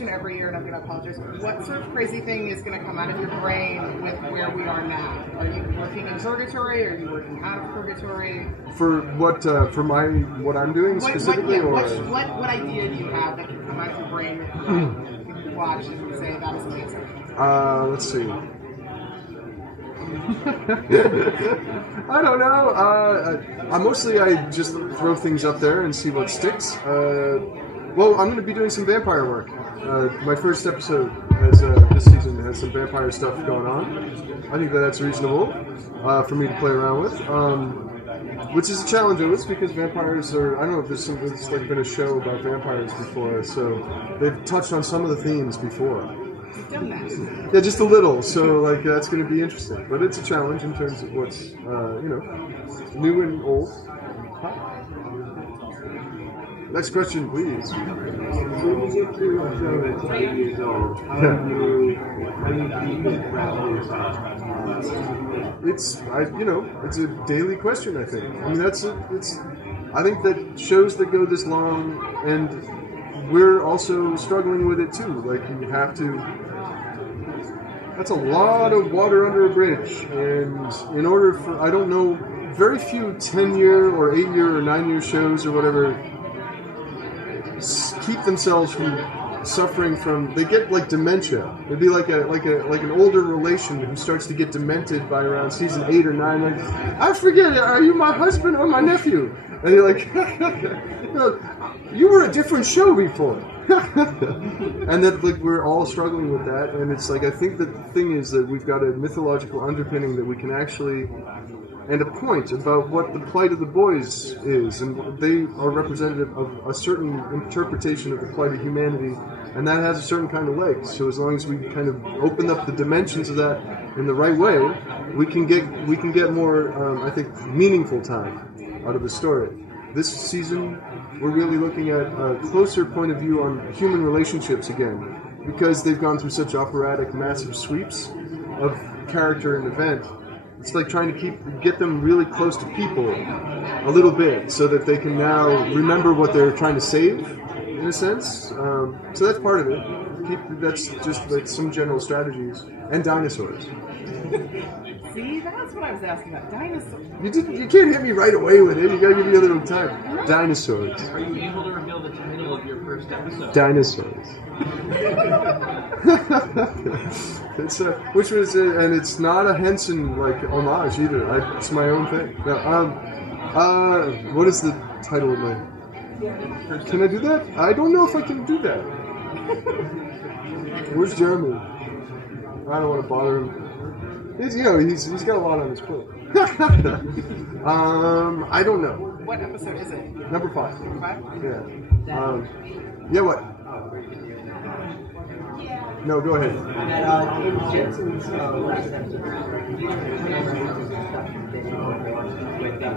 Every year, and I'm going to apologize. What sort of crazy thing is going to come out of your brain with where we are now? Are you working in purgatory? Are you working out of purgatory? For what? For what I'm doing specifically, what idea do you have that can come out of your brain that you can watch and say that is amazing? Let's see. I don't know. I just throw things up there and see what sticks. Well, I'm going to be doing some vampire work. My first episode this season has some vampire stuff going on. I think that's reasonable for me to play around with, which is a challenge always because vampires are. I don't know if there's been a show about vampires before, so they've touched on some of the themes before. You've done that. Yeah, just a little. So that's going to be interesting, but it's a challenge in terms of what's new and old. Next question, please. When you get to a show that's 8 years old, how do you keep track of yourself? It's a daily question. I think. I mean, I think that shows that go this long, and we're also struggling with it too. Like you have to. That's a lot of water under a bridge, and in order for I don't know, very few 10-year or 8-year or 9-year shows or whatever. Keep themselves from suffering from. They get like dementia. It'd be like an older relation who starts to get demented by around season 8 or 9. Like, I forget. Are you my husband or my nephew? And you're like, you were a different show before. And that we're all struggling with that. And it's like I think that the thing is that we've got a mythological underpinning that we can actually. And a point about what the plight of the boys is, and they are representative of a certain interpretation of the plight of humanity, and that has a certain kind of legs. So as long as we kind of open up the dimensions of that in the right way, we can get more, I think, meaningful time out of the story. This season, we're really looking at a closer point of view on human relationships again, because they've gone through such operatic, massive sweeps of character and event. It's like trying to get them really close to people a little bit so that they can now remember what they're trying to save, in a sense. So that's part of it. That's just like some general strategies. And dinosaurs. See, that's what I was asking about. Dinosaurs. You can't hit me right away with it. You gotta give me a little time. Dinosaurs. Are you able to reveal the title of your first episode? Dinosaurs. And it's not a Henson homage either. It's my own thing. What is the title of my? Can I do that? I don't know if I can do that. Where's Jeremy? I don't want to bother him. He's got a lot on his plate. I don't know. What episode is it? Number 5. Number 5? Yeah. Yeah. What? No, go ahead. In Jensen's last episode, with and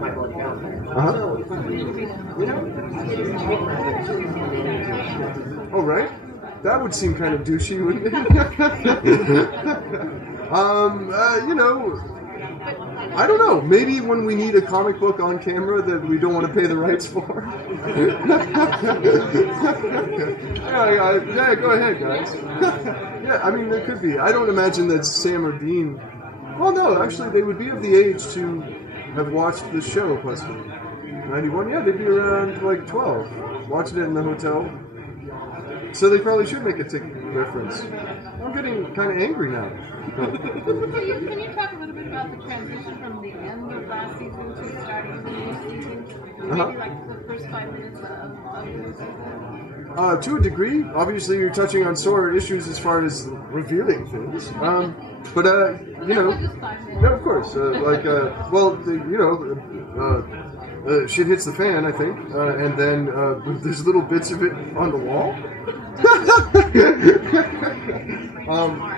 My Bloody Valentine. So, we don't oh, right? That would seem kind of douchey, wouldn't it? I don't know. Maybe when we need a comic book on camera that we don't want to pay the rights for. Yeah, go ahead, guys. Yeah, I mean, there could be. I don't imagine that Sam or Dean... Well, no, actually, they would be of the age to have watched the show, possibly. 91? Yeah, they'd be around, 12, watching it in the hotel. So they probably should make a tick reference. I'm getting kind of angry now. Can you talk a little bit about the transition from the end of last season to starting of the new season? Maybe the first 5 minutes of the season? To a degree. Obviously, you're touching on sore issues as far as revealing things. But no, of course. Shit hits the fan, I think, and then there's little bits of it on the wall.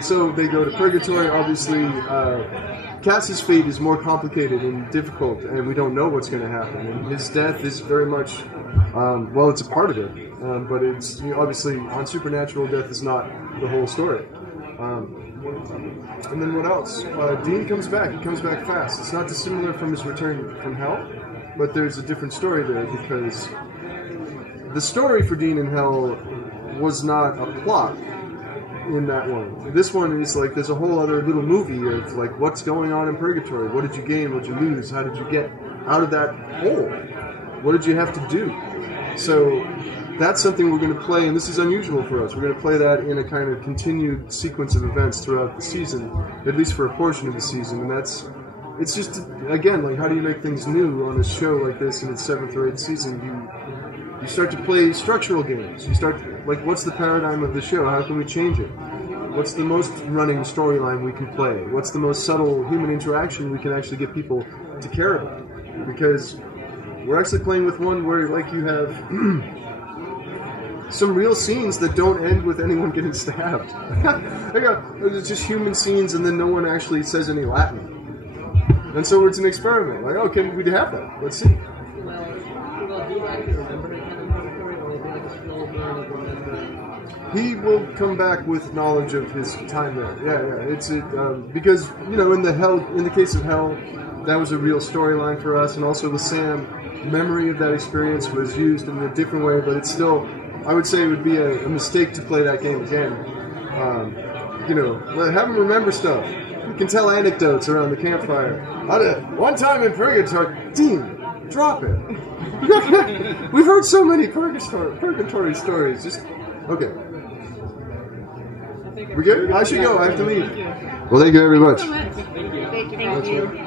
So they go to purgatory. Obviously, Cass's fate is more complicated and difficult, and we don't know what's going to happen. And his death is very much, well, it's a part of it, but it's obviously on Supernatural. Death is not the whole story. And then what else? Dean comes back. He comes back fast. It's not dissimilar from his return from Hell, but there's a different story there because the story for Dean in Hell was not a plot in that one. This one is like there's a whole other little movie of like what's going on in Purgatory. What did you gain? What did you lose? How did you get out of that hole? What did you have to do? So that's something we're going to play, and this is unusual for us. We're going to play that in a kind of continued sequence of events throughout the season, at least for a portion of the season. And it's just, again, like how do you make things new on a show like this in its 7th or 8th season? You start to play structural games. You start like, what's the paradigm of the show? How can we change it? What's the most running storyline we can play? What's the most subtle human interaction we can actually get people to care about? Because we're actually playing with one where, like, you have some real scenes that don't end with anyone getting stabbed. It's just human scenes, and then no one actually says any Latin. And so it's an experiment. Like, oh, can we have that? Let's see. Well, do you actually remember it kind of Purgatory, or will it be like a slow burn of remembering? He will come back with knowledge of his time there. Yeah. It's because in the case of Hell, that was a real storyline for us, and also with Sam, memory of that experience was used in a different way, but it's still, I would say, it would be a mistake to play that game again. Have him remember stuff. You can tell anecdotes around the campfire. One time in Purgatory, Dean, drop it. We've heard so many purgatory stories. Just okay. We good? I should go. I have to leave. Well, thank you very much. Thank you.